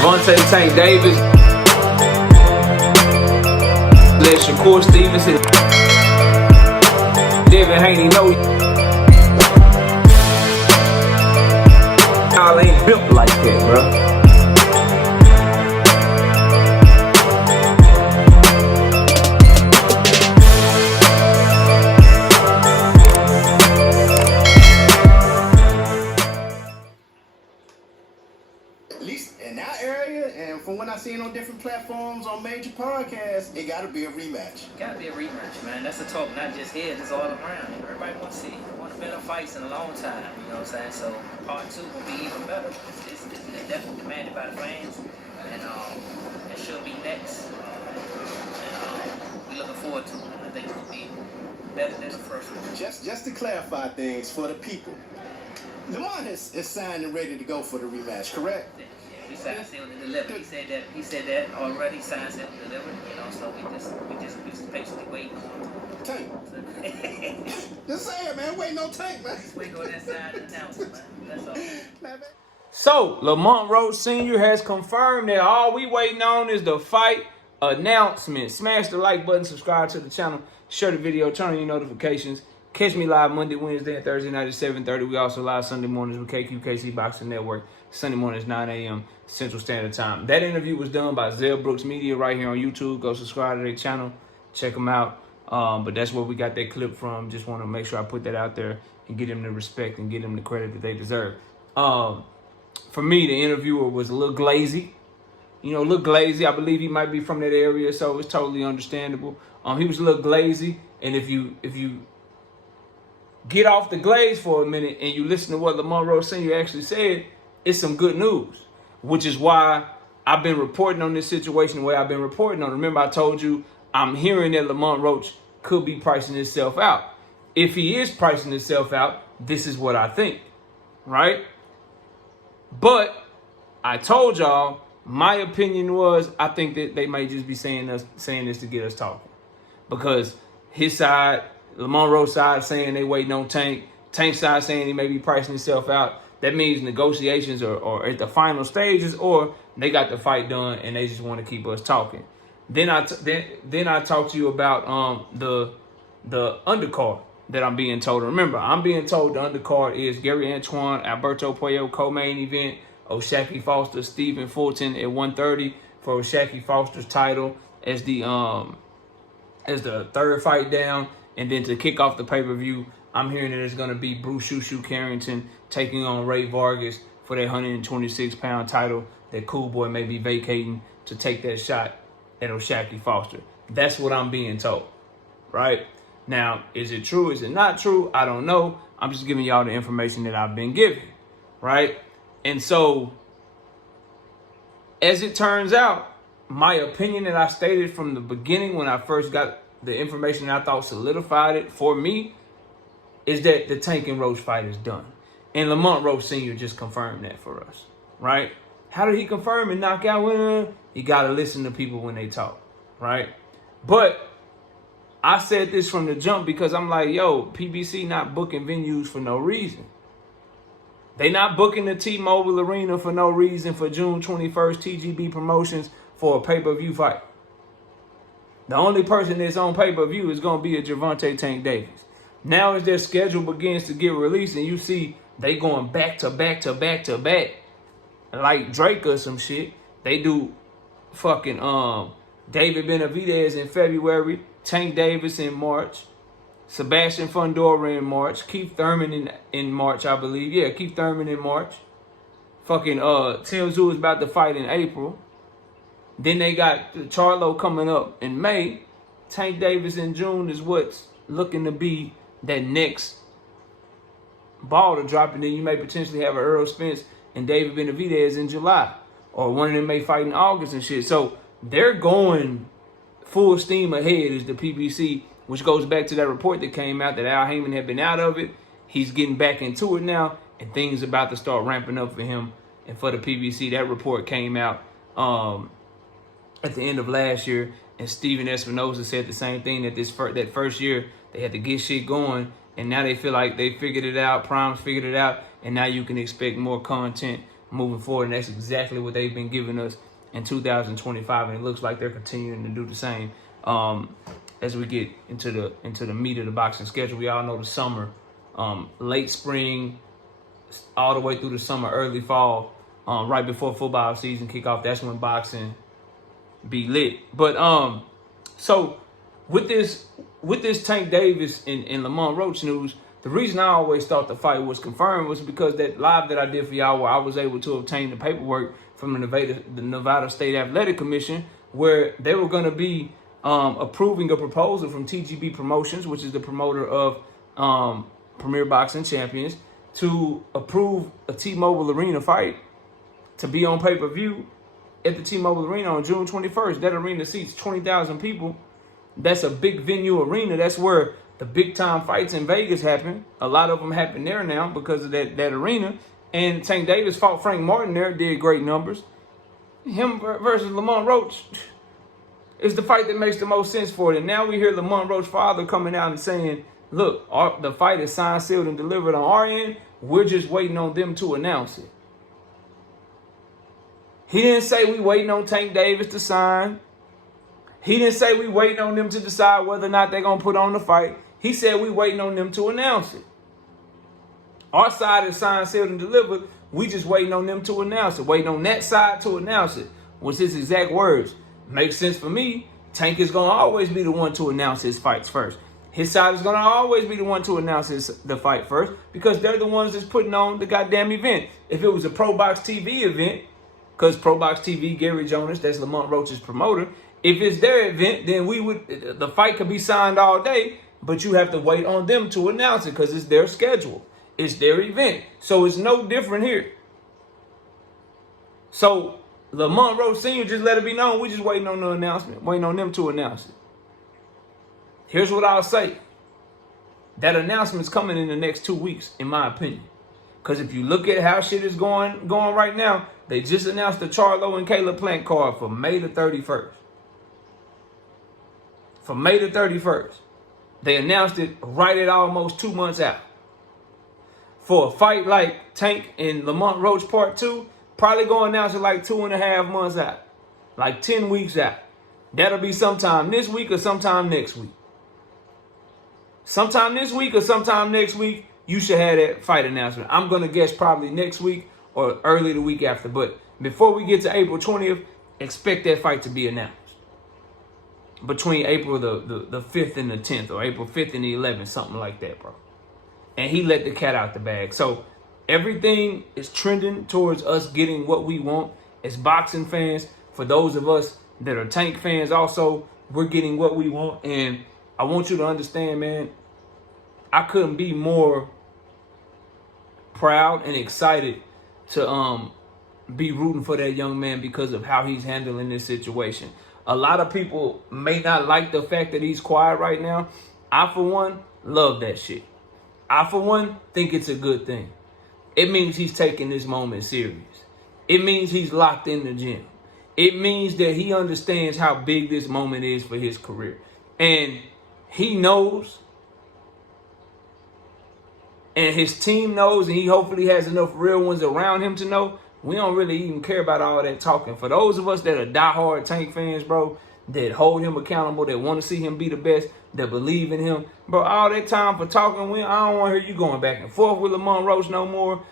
Gervonta Tank Davis. Let Shakur Stevenson. Devin Haney know y'all ain't built like that, bro. At least in our area, and from what I've seen on different platforms on major podcasts, it got to be a rematch. Got to be a rematch, man. That's the talk, not just here, it's all around. Everybody wants to see one of the better fights in a long time, you know what I'm saying? So part 2 will be even better. It's definitely demanded by the fans, and it should be next. We're looking forward to it. I think it will be better than the first one. Just to clarify things for the people, Lamont is signed and ready to go for the rematch, correct? Yeah, he signed, sealed, and delivered. He said that already. Signed, sealed, and delivered. You know, so we just patiently waiting on Tank. Just saying, man. Waiting on Tank, man. Just waiting on that side announcement, man. That's all. So, Lamont Roach Sr. has confirmed that all we waiting on is the fight announcement. Smash the like button, subscribe to the channel, share the video, turn on your notifications. Catch me live Monday, Wednesday, and Thursday night at 7:30. We also live Sunday mornings with KQKC Boxing Network. Sunday mornings, 9 a.m. Central Standard Time. That interview was done by Zell Brooks Media right here on YouTube. Go subscribe to their channel. Check them out. But that's where we got that clip from. Just want to make sure I put that out there and get them the respect and get them the credit that they deserve. For me, the interviewer was a little glazy. You know, a little glazy. I believe he might be from that area, so it's totally understandable. He was a little glazy. And if you get off the glaze for a minute and you listen to what Lamont Roach Sr. actually said, it's some good news, which is why I've been reporting on this situation the way I've been reporting on. Remember, I told you I'm hearing that Lamont Roach could be pricing himself out. If he is pricing himself out, this is what I think, right? But I told y'all, my opinion was I think that they might just be saying this to get us talking, because his side, Lamont Roach side, saying they waiting on Tank. Tank side saying he may be pricing himself out. That means negotiations are at the final stages, or they got the fight done and they just want to keep us talking. Then I talked to you about the undercard that I'm being told. Remember, I'm being told the undercard is Gary Antoine, Alberto Puello co-main event, O'Shaquie Foster, Stephen Fulton at 130 for O'Shaquie Foster's title as the third fight down. And then to kick off the pay-per-view, I'm hearing that it's going to be Bruce Shoo Carrington taking on Ray Vargas for that 126-pound title that Cool Boy may be vacating to take that shot at O'Shaquie Foster. That's what I'm being told, right? Now, is it true? Is it not true? I don't know. I'm just giving y'all the information that I've been given, right? And so, as it turns out, my opinion that I stated from the beginning when I first got the information that I thought solidified it for me is that the Tank and Roach fight is done. And Lamont Roach Sr. just confirmed that for us, right? How did he confirm and knock out winner? You got to listen to people when they talk, right? But I said this from the jump because I'm like, yo, PBC not booking venues for no reason. They not booking the T-Mobile Arena for no reason for June 21st, TGB Promotions for a pay-per-view fight. The only person that's on pay-per-view is going to be a Gervonta Tank Davis. Now as their schedule begins to get released and you see they going back to back to back to back, like Drake or some shit, they do fucking David Benavidez in February, Tank Davis in March, Sebastian Fundora in March, Keith Thurman in March, I believe. Yeah, Keith Thurman in March. Fucking Tim Tszyu is about to fight in April. Then they got Charlo coming up in May. Tank Davis in June is what's looking to be that next ball to drop. And then you may potentially have an Earl Spence and David Benavidez in July. Or one of them may fight in August and shit. So they're going full steam ahead as the PBC, which goes back to that report that came out that Al Heyman had been out of it. He's getting back into it now. And things about to start ramping up for him and for the PBC. That report came out at the end of last year, and Steven Espinosa said the same thing, that that first year they had to get shit going, and now they feel like they figured it out, Prime's figured it out, and now you can expect more content moving forward, and that's exactly what they've been giving us in 2025, and it looks like they're continuing to do the same as we get into the meat of the boxing schedule. We all know the summer, late spring, all the way through the summer, early fall, right before football season kick off. That's when boxing be lit. But so with this Tank Davis and Lamont Roach news, the reason I always thought the fight was confirmed was because that live that I did for y'all, where I was able to obtain the paperwork from the Nevada State Athletic Commission, where they were going to be approving a proposal from TGB Promotions, which is the promoter of Premier Boxing Champions, to approve a T-Mobile Arena fight to be on pay-per-view at the T-Mobile Arena on June 21st. That arena seats 20,000 people. That's a big venue arena. That's where the big-time fights in Vegas happen. A lot of them happen there now because of that arena. And Tank Davis fought Frank Martin there, did great numbers. Him versus Lamont Roach is the fight that makes the most sense for it. And now we hear Lamont Roach's father coming out and saying, look, the fight is signed, sealed, and delivered on our end. We're just waiting on them to announce it. He didn't say we waiting on Tank Davis to sign. He didn't say we waiting on them to decide whether or not they're going to put on the fight. He said we waiting on them to announce it. Our side is signed, sealed, and delivered. We just waiting on them to announce it. Waiting on that side to announce it. Was his exact words. Makes sense for me. Tank is going to always be the one to announce his fights first. His side is going to always be the one to announce the fight first because they're the ones that's putting on the goddamn event. If it was a Pro Box TV event, because Pro Box TV, Gary Jonas, that's Lamont Roach's promoter, if it's their event, then the fight could be signed all day, but you have to wait on them to announce it because it's their schedule. It's their event. So it's no different here. So Lamont Roach Sr. just let it be known. We're just waiting on the announcement, waiting on them to announce it. Here's what I'll say. That announcement's coming in the next 2 weeks, in my opinion. Because if you look at how shit is going right now, they just announced the Charlo and Caleb Plant card for May the 31st. For May the 31st. They announced it right at almost 2 months out. For a fight like Tank and Lamont Roach Part 2, probably going to announce it like 2.5 months out. Like 10 weeks out. That'll be sometime this week or sometime next week. Sometime this week or sometime next week, you should have that fight announcement. I'm going to guess probably next week or early the week after. But before we get to April 20th, expect that fight to be announced. Between April the 5th and the 10th, or April 5th and the 11th, something like that, bro. And he let the cat out the bag. So everything is trending towards us getting what we want as boxing fans. For those of us that are Tank fans also, we're getting what we want. And I want you to understand, man, I couldn't be more proud and excited to be rooting for that young man because of how he's handling this situation. A lot of people may not like the fact that he's quiet right now. I, for one, love that shit. I, for one, think it's a good thing. It means he's taking this moment serious. It means he's locked in the gym. It means that he understands how big this moment is for his career. And he knows, and his team knows, and he hopefully has enough real ones around him to know, we don't really even care about all that talking. For those of us that are diehard Tank fans, bro, that hold him accountable, that want to see him be the best, that believe in him, bro, all that time for talking, I don't want to hear you going back and forth with Lamont Roach no more.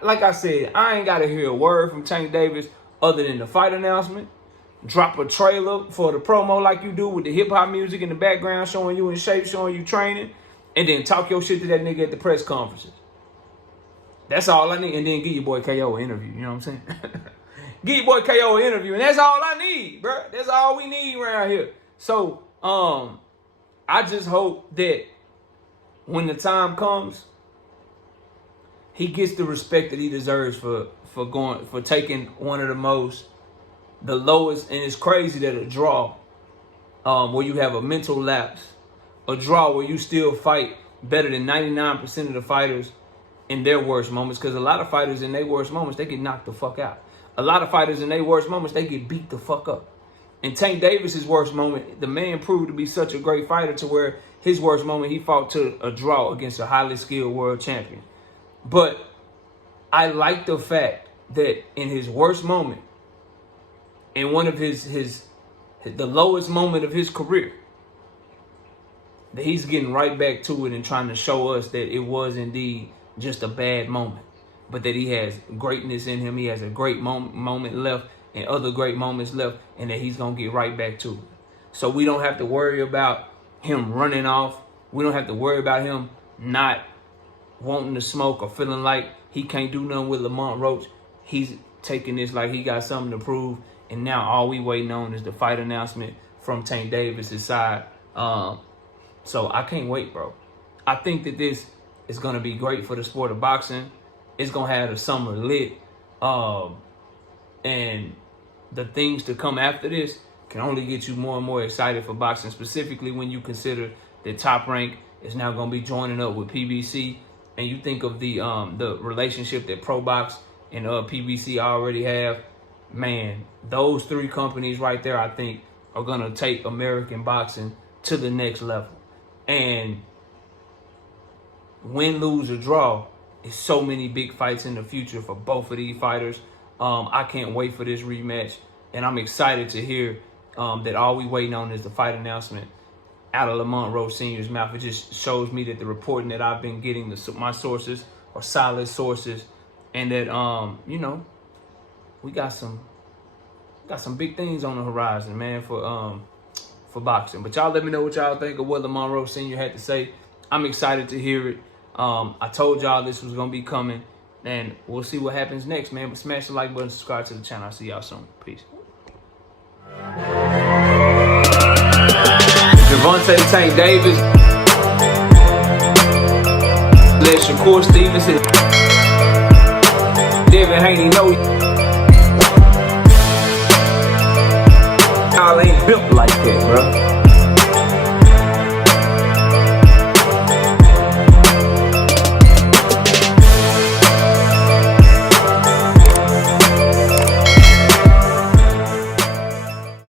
Like I said, I ain't got to hear a word from Tank Davis other than the fight announcement. Drop a trailer for the promo like you do with the hip-hop music in the background, showing you in shape, showing you training, and then talk your shit to that nigga at the press conferences. That's all I need. And then give your boy KO an interview. You know what I'm saying? Give your boy KO an interview. And that's all I need, bro. That's all we need around here. So, I just hope that when the time comes, he gets the respect that he deserves for taking one of the lowest, and it's crazy that a draw, where you have a mental lapse, a draw where you still fight better than 99% of the fighters in their worst moments, because a lot of fighters in their worst moments, they get knocked the fuck out. A lot of fighters in their worst moments, they get beat the fuck up. In Tank Davis's worst moment, the man proved to be such a great fighter to where his worst moment, he fought to a draw against a highly skilled world champion. But I like the fact that in his worst moment, in one of the lowest moment of his career, that he's getting right back to it and trying to show us that it was indeed just a bad moment, but that he has greatness in him. He has a great moment left and other great moments left, and that he's going to get right back to it. So we don't have to worry about him running off. We don't have to worry about him not wanting to smoke or feeling like he can't do nothing with Lamont Roach. He's taking this like he got something to prove, and now all we waiting on is the fight announcement from Tank Davis' side. So I can't wait, bro. I think that this is going to be great for the sport of boxing. It's going to have the summer lit. And the things to come after this can only get you more and more excited for boxing, specifically when you consider that Top Rank is now going to be joining up with PBC. And you think of the relationship that Pro Box and PBC already have. Man, those three companies right there, I think, are going to take American boxing to the next level. And win, lose, or draw, is so many big fights in the future for both of these fighters. I can't wait for this rematch, and I'm excited to hear that all we waiting on is the fight announcement out of Lamont Roach Sr.'s mouth. It just shows me that the reporting that I've been getting, my sources are solid sources, and that we got some big things on the horizon, man, for boxing. But y'all let me know what y'all think of what Lamont Roach Sr. had to say. I'm excited to hear it. I told y'all this was going to be coming, and we'll see what happens next, man. But smash the like button, subscribe to the channel. I'll see y'all soon. Peace. Gervonta Tank Davis. Let Shakur Stevenson. Devin Haney know y'all ain't built like that, bro.